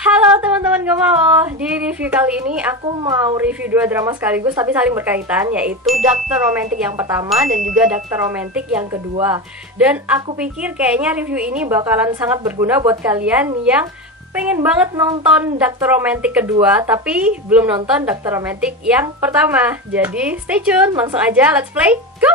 Halo teman-teman Gemalo, di review kali ini aku mau review dua drama sekaligus tapi saling berkaitan, yaitu Dr. Romantic yang pertama dan juga Dr. Romantic yang kedua. Dan aku pikir kayaknya review ini bakalan sangat berguna buat kalian yang pengen banget nonton Dr. Romantic kedua tapi belum nonton Dr. Romantic yang pertama. Jadi stay tune, langsung aja let's play, go!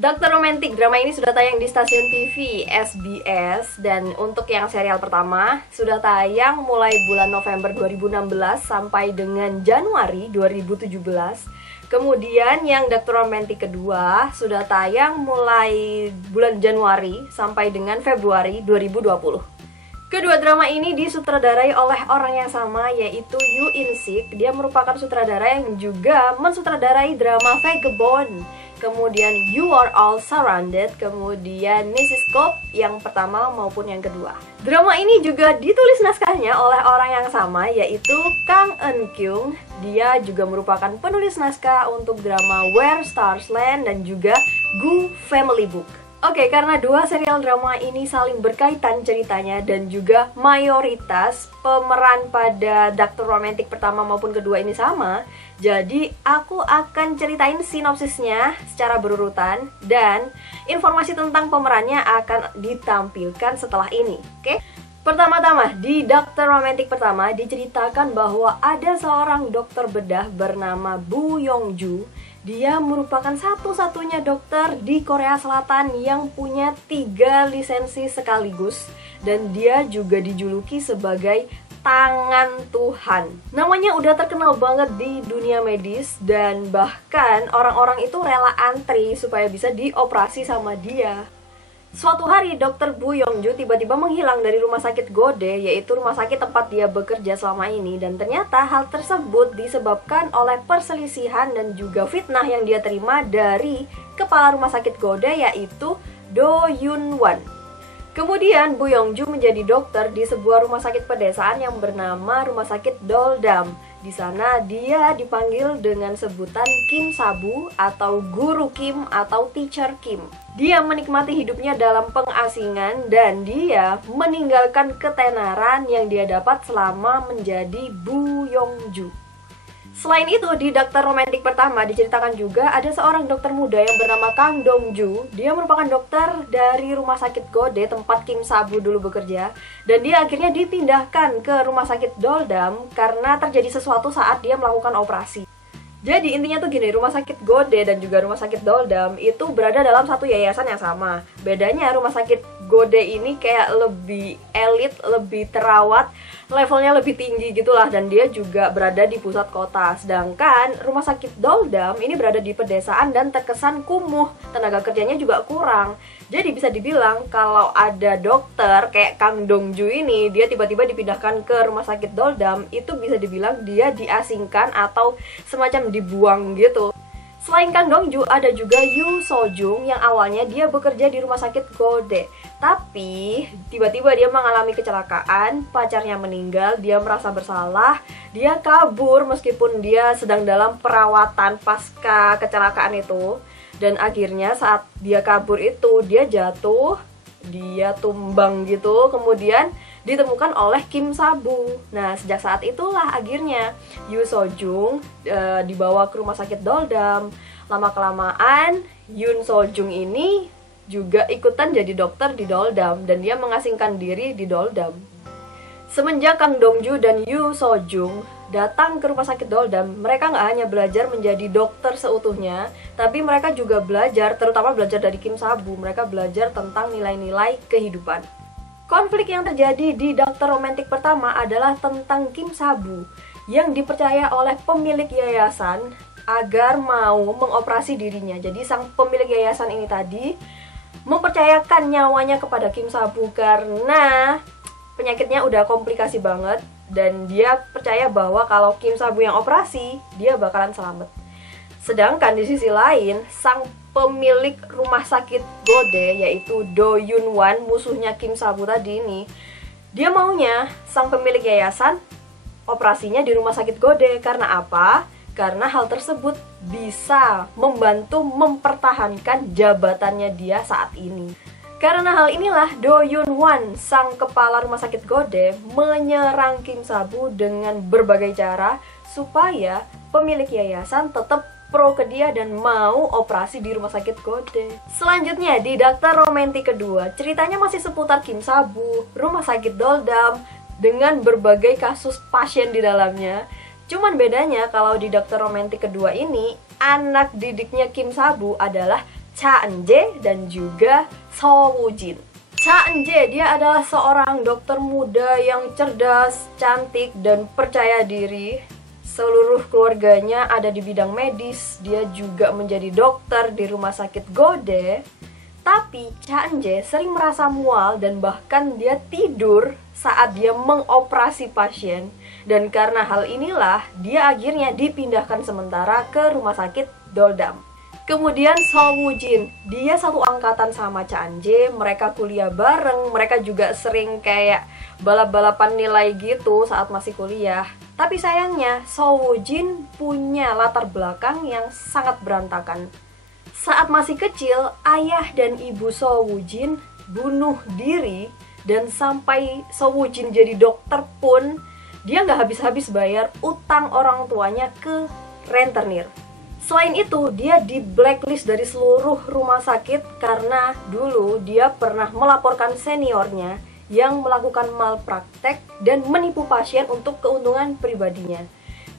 Dr. Romantic, drama ini sudah tayang di stasiun TV SBS. Dan untuk yang serial pertama sudah tayang mulai bulan November 2016 sampai dengan Januari 2017. Kemudian yang Dr. Romantic kedua sudah tayang mulai bulan Januari sampai dengan Februari 2020. Kedua drama ini disutradarai oleh orang yang sama, yaitu Yoo In-sik. Dia merupakan sutradara yang juga mensutradarai drama Vagabond, kemudian You Are All Surrounded, kemudian Mrs. Cope yang pertama maupun yang kedua. Drama ini juga ditulis naskahnya oleh orang yang sama, yaitu Kang Eun-kyung. Dia juga merupakan penulis naskah untuk drama Where Stars Land dan juga Gu Family Book. Oke, karena dua serial drama ini saling berkaitan ceritanya dan juga mayoritas pemeran pada Dr. Romantic pertama maupun kedua ini sama, jadi aku akan ceritain sinopsisnya secara berurutan dan informasi tentang pemerannya akan ditampilkan setelah ini. Oke? Pertama-tama, di Dr. Romantic pertama diceritakan bahwa ada seorang dokter bedah bernama Bu Yong-ju. Dia merupakan satu-satunya dokter di Korea Selatan yang punya 3 lisensi sekaligus. Dan dia juga dijuluki sebagai tangan Tuhan. Namanya udah terkenal banget di dunia medis. Dan bahkan orang-orang itu rela antri supaya bisa dioperasi sama dia. Suatu hari Dr. Bu Yong-ju tiba-tiba menghilang dari rumah sakit Gode, yaitu rumah sakit tempat dia bekerja selama ini. Dan ternyata hal tersebut disebabkan oleh perselisihan dan juga fitnah yang dia terima dari kepala rumah sakit Gode, yaitu Do Yun-wan. Kemudian Bu Yong-ju menjadi dokter di sebuah rumah sakit pedesaan yang bernama Rumah Sakit Doldam. Di sana dia dipanggil dengan sebutan Kim Sabu atau Guru Kim atau Teacher Kim. Dia menikmati hidupnya dalam pengasingan dan dia meninggalkan ketenaran yang dia dapat selama menjadi Bu Yong-ju. Selain itu, di Dr. Romantic pertama diceritakan juga ada seorang dokter muda yang bernama Kang Dong-ju. Dia merupakan dokter dari rumah sakit Gode tempat Kim Sabu dulu bekerja. Dan dia akhirnya dipindahkan ke rumah sakit Doldam karena terjadi sesuatu saat dia melakukan operasi. Jadi intinya tuh gini, rumah sakit Gode dan juga rumah sakit Doldam itu berada dalam satu yayasan yang sama. Bedanya rumah sakit Gode ini kayak lebih elit, lebih terawat, levelnya lebih tinggi gitulah, dan dia juga berada di pusat kota. Sedangkan rumah sakit Doldam ini berada di pedesaan dan terkesan kumuh, tenaga kerjanya juga kurang. Jadi bisa dibilang kalau ada dokter kayak Kang Dong-ju ini, dia tiba-tiba dipindahkan ke rumah sakit Doldam, itu bisa dibilang dia diasingkan atau semacam dibuang gitu. Selain Kang Dong-ju, ada juga Yoo So-jung yang awalnya dia bekerja di rumah sakit Gode. Tapi tiba-tiba dia mengalami kecelakaan, pacarnya meninggal, dia merasa bersalah, dia kabur meskipun dia sedang dalam perawatan pasca kecelakaan itu. Dan akhirnya saat dia kabur itu, dia jatuh, dia tumbang gitu, kemudian ditemukan oleh Kim Sabu. Nah, sejak saat itulah akhirnya Yoo So-jung dibawa ke rumah sakit Doldam. Lama-kelamaan, Yoon So-jung ini juga ikutan jadi dokter di Doldam dan dia mengasingkan diri di Doldam. Semenjak Kang Dong-ju dan Yoo So-jung datang ke rumah sakit Doldam, mereka nggak hanya belajar menjadi dokter seutuhnya, tapi mereka juga belajar, terutama belajar dari Kim Sabu, mereka belajar tentang nilai-nilai kehidupan. Konflik yang terjadi di Dr. Romantic pertama adalah tentang Kim Sabu yang dipercaya oleh pemilik yayasan agar mau mengoperasi dirinya. Jadi sang pemilik yayasan ini tadi mempercayakan nyawanya kepada Kim Sabu karena penyakitnya udah komplikasi banget. Dan dia percaya bahwa kalau Kim Sabu yang operasi, dia bakalan selamat. Sedangkan di sisi lain, sang pemilik rumah sakit Gode, yaitu Do Yun-wan, musuhnya Kim Sabu tadi ini, dia maunya sang pemilik yayasan operasinya di rumah sakit Gode. Karena apa? karena hal tersebut bisa membantu mempertahankan jabatannya dia saat ini. Karena hal inilah Do Yoon Hwan, sang kepala rumah sakit Gode, menyerang Kim Sa-bu dengan berbagai cara supaya pemilik yayasan tetap pro ke dia dan mau operasi di rumah sakit Gode. Selanjutnya di Dokter Romantik kedua, ceritanya masih seputar Kim Sa-bu, rumah sakit Doldam, dengan berbagai kasus pasien di dalamnya. Cuman bedanya kalau di Dokter Romantik kedua ini, anak didiknya Kim Sa-bu adalah Cha Eun-jae dan juga So Woo-jin. Cha Eun-jae dia adalah seorang dokter muda yang cerdas, cantik, dan percaya diri. Seluruh keluarganya ada di bidang medis. Dia juga menjadi dokter di rumah sakit Gode. Tapi Cha Eun-jae sering merasa mual dan bahkan dia tidur saat dia mengoperasi pasien. Dan karena hal inilah dia akhirnya dipindahkan sementara ke rumah sakit Doldam. Kemudian So Woo-jin, dia satu angkatan sama Cha Eun-jae, mereka kuliah bareng, mereka juga sering kayak balap-balapan nilai gitu saat masih kuliah. Tapi sayangnya So Woo-jin punya latar belakang yang sangat berantakan. Saat masih kecil, ayah dan ibu So Woo-jin bunuh diri, dan sampai So Woo-jin jadi dokter pun dia nggak habis-habis bayar utang orang tuanya ke rentenir. Selain itu, dia di blacklist dari seluruh rumah sakit karena dulu dia pernah melaporkan seniornya yang melakukan malpraktek dan menipu pasien untuk keuntungan pribadinya.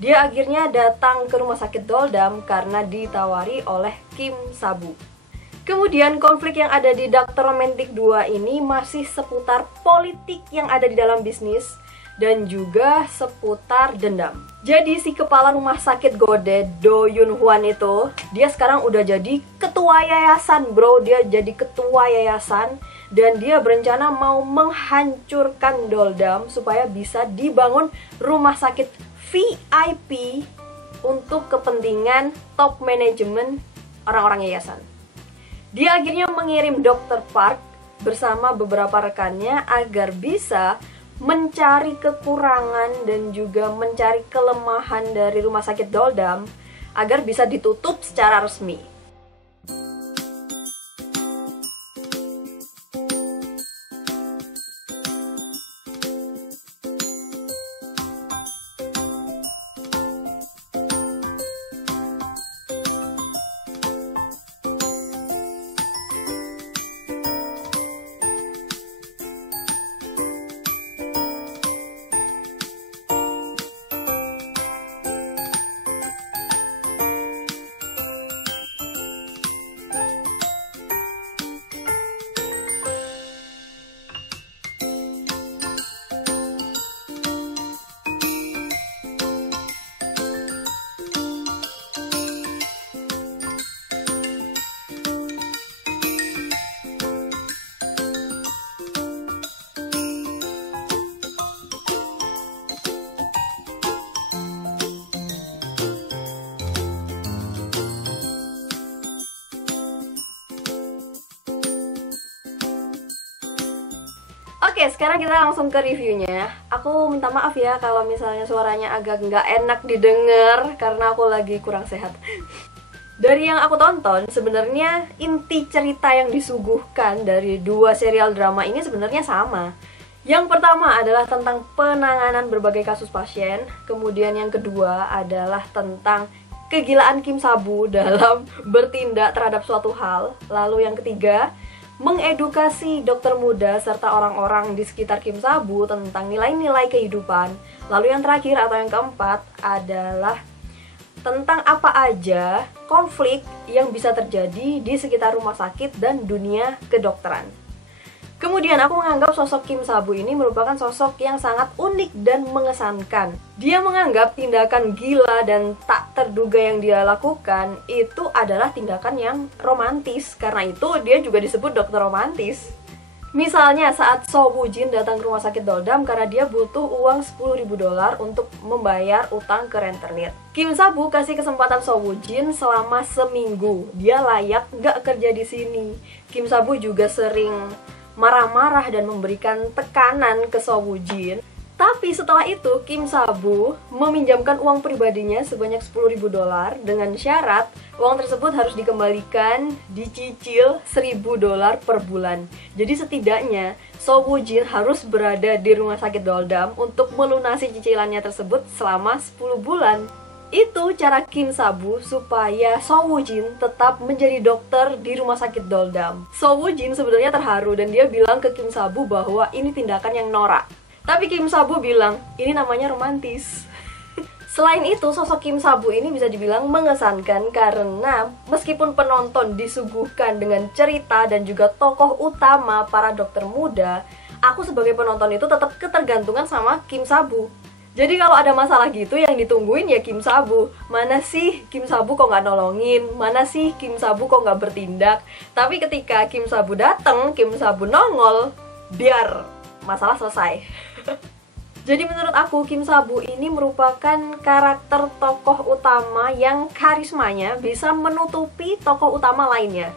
Dia akhirnya datang ke rumah sakit Doldam karena ditawari oleh Kim Sa-bu. Kemudian konflik yang ada di Dokter Romantik 2 ini masih seputar politik yang ada di dalam bisnis dan juga seputar dendam. Jadi si kepala rumah sakit Gode, Do Yoon Hwan itu, dia sekarang udah jadi ketua yayasan, bro. Dia jadi ketua yayasan dan dia berencana mau menghancurkan Doldam supaya bisa dibangun rumah sakit VIP untuk kepentingan top manajemen orang-orang yayasan. Dia akhirnya mengirim Dr. Park bersama beberapa rekannya agar bisa mencari kekurangan dan juga mencari kelemahan dari rumah sakit Doldam agar bisa ditutup secara resmi. Oke, sekarang kita langsung ke reviewnya. Aku minta maaf ya kalau misalnya suaranya agak nggak enak didengar karena aku lagi kurang sehat. Dari yang aku tonton, sebenarnya inti cerita yang disuguhkan dari dua serial drama ini sebenarnya sama. Yang pertama adalah tentang penanganan berbagai kasus pasien. Kemudian yang kedua adalah tentang kegilaan Kim Sa-bu dalam bertindak terhadap suatu hal. Lalu yang ketiga, mengedukasi dokter muda serta orang-orang di sekitar Kim Sa-bu tentang nilai-nilai kehidupan. Lalu yang terakhir atau yang keempat adalah tentang apa aja konflik yang bisa terjadi di sekitar rumah sakit dan dunia kedokteran. Kemudian aku menganggap sosok Kim Sa-bu ini merupakan sosok yang sangat unik dan mengesankan. Dia menganggap tindakan gila dan tak terduga yang dia lakukan itu adalah tindakan yang romantis. Karena itu dia juga disebut dokter romantis. Misalnya saat So Woo-jin datang ke rumah sakit Doldam karena dia butuh uang $10.000 untuk membayar utang ke rentenir. Kim Sa-bu kasih kesempatan So Woo-jin selama seminggu. Dia layak nggak kerja di sini. Kim Sa-bu juga sering marah-marah dan memberikan tekanan ke So Woo-jin. Tapi setelah itu Kim Sa-bu meminjamkan uang pribadinya sebanyak $10.000 dengan syarat uang tersebut harus dikembalikan dicicil $1.000 per bulan. Jadi setidaknya So Woo Jin harus berada di rumah sakit Doldam untuk melunasi cicilannya tersebut selama 10 bulan. Itu cara Kim Sa-bu supaya So Woo Jin tetap menjadi dokter di rumah sakit Doldam. So Woo Jin sebenarnya terharu dan dia bilang ke Kim Sa-bu bahwa ini tindakan yang norak. Tapi Kim Sa-bu bilang, ini namanya romantis. Selain itu, sosok Kim Sa-bu ini bisa dibilang mengesankan karena meskipun penonton disuguhkan dengan cerita dan juga tokoh utama para dokter muda, aku sebagai penonton itu tetap ketergantungan sama Kim Sa-bu. Jadi kalau ada masalah gitu yang ditungguin ya Kim Sa-bu. Mana sih Kim Sa-bu kok nggak nolongin? Mana sih Kim Sa-bu kok nggak bertindak? Tapi ketika Kim Sa-bu datang, Kim Sa-bu nongol, biar masalah selesai. Jadi menurut aku Kim Sa-bu ini merupakan karakter tokoh utama yang karismanya bisa menutupi tokoh utama lainnya.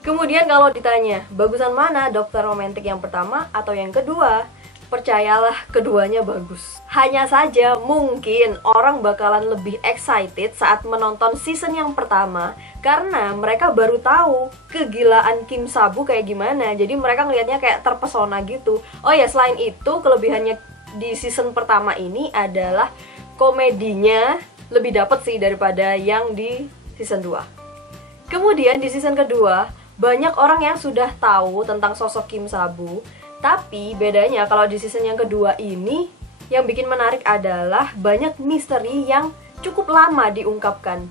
Kemudian kalau ditanya, bagusan mana dokter romantik yang pertama atau yang kedua? Percayalah keduanya bagus. Hanya saja mungkin orang bakalan lebih excited saat menonton season yang pertama karena mereka baru tahu kegilaan Kim Sa-bu kayak gimana. Jadi mereka ngelihatnya kayak terpesona gitu. Oh ya, selain itu kelebihannya di season pertama ini adalah komedinya lebih dapet sih daripada yang di season 2. Kemudian di season kedua banyak orang yang sudah tahu tentang sosok Kim Sa-bu. Tapi bedanya kalau di season yang kedua ini yang bikin menarik adalah banyak misteri yang cukup lama diungkapkan.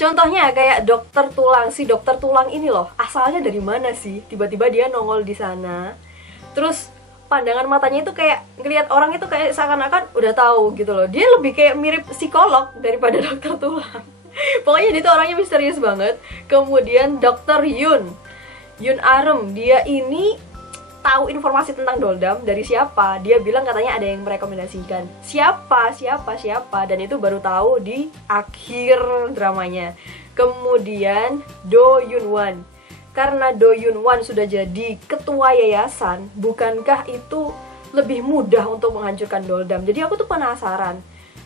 Contohnya kayak dokter tulang, si dokter tulang ini loh, asalnya dari mana sih? Tiba-tiba dia nongol di sana. Terus pandangan matanya itu kayak ngelihat orang itu kayak seakan-akan udah tahu gitu loh. Dia lebih kayak mirip psikolog daripada dokter tulang. Pokoknya dia tuh orangnya misterius banget. Kemudian dokter Yun Arem, dia ini tahu informasi tentang Doldam dari siapa? Dia bilang katanya ada yang merekomendasikan. Siapa? Dan itu baru tahu di akhir dramanya. Kemudian Do Yun Wan. Karena Do Yun Wan sudah jadi ketua yayasan, bukankah itu lebih mudah untuk menghancurkan Doldam? Jadi aku tuh penasaran.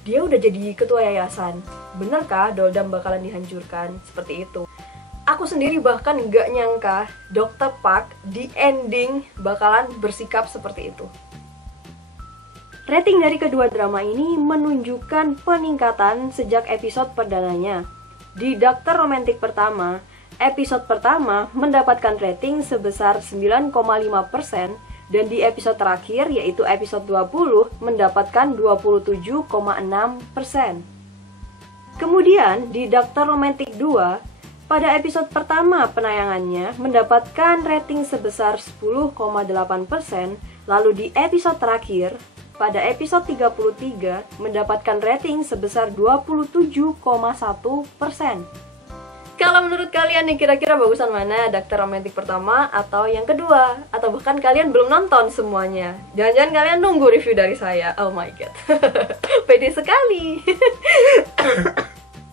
Dia udah jadi ketua yayasan, benarkah Doldam bakalan dihancurkan? Seperti itu. Aku sendiri bahkan nggak nyangka Dr. Park di ending bakalan bersikap seperti itu. Rating dari kedua drama ini menunjukkan peningkatan sejak episode perdananya. Di Dokter Romantik pertama, episode pertama mendapatkan rating sebesar 9,5% dan di episode terakhir yaitu episode 20 mendapatkan 27,6%. Kemudian di Dokter Romantik 2, pada episode pertama penayangannya mendapatkan rating sebesar 10,8%, lalu di episode terakhir, pada episode 33, mendapatkan rating sebesar 27,1%. Kalau menurut kalian nih kira-kira bagusan mana, Dokter Romantik pertama atau yang kedua? Atau bahkan kalian belum nonton semuanya? Jangan-jangan kalian nunggu review dari saya? Oh my god, pede sekali.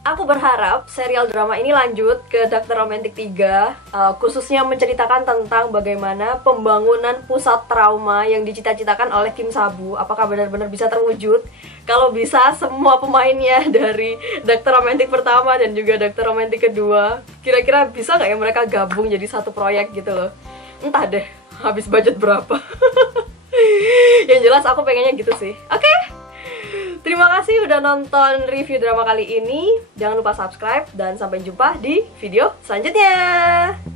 Aku berharap serial drama ini lanjut ke Dokter Romantik 3, khususnya menceritakan tentang bagaimana pembangunan pusat trauma yang dicita-citakan oleh Kim Sa-bu. Apakah benar-benar bisa terwujud? Kalau bisa, semua pemainnya dari Dokter Romantik pertama dan juga Dokter Romantik kedua, kira-kira bisa nggak ya mereka gabung jadi satu proyek gitu loh? Entah deh, habis budget berapa. Yang jelas aku pengennya gitu sih. Oke? Terima kasih udah nonton review drama kali ini. Jangan lupa subscribe dan sampai jumpa di video selanjutnya.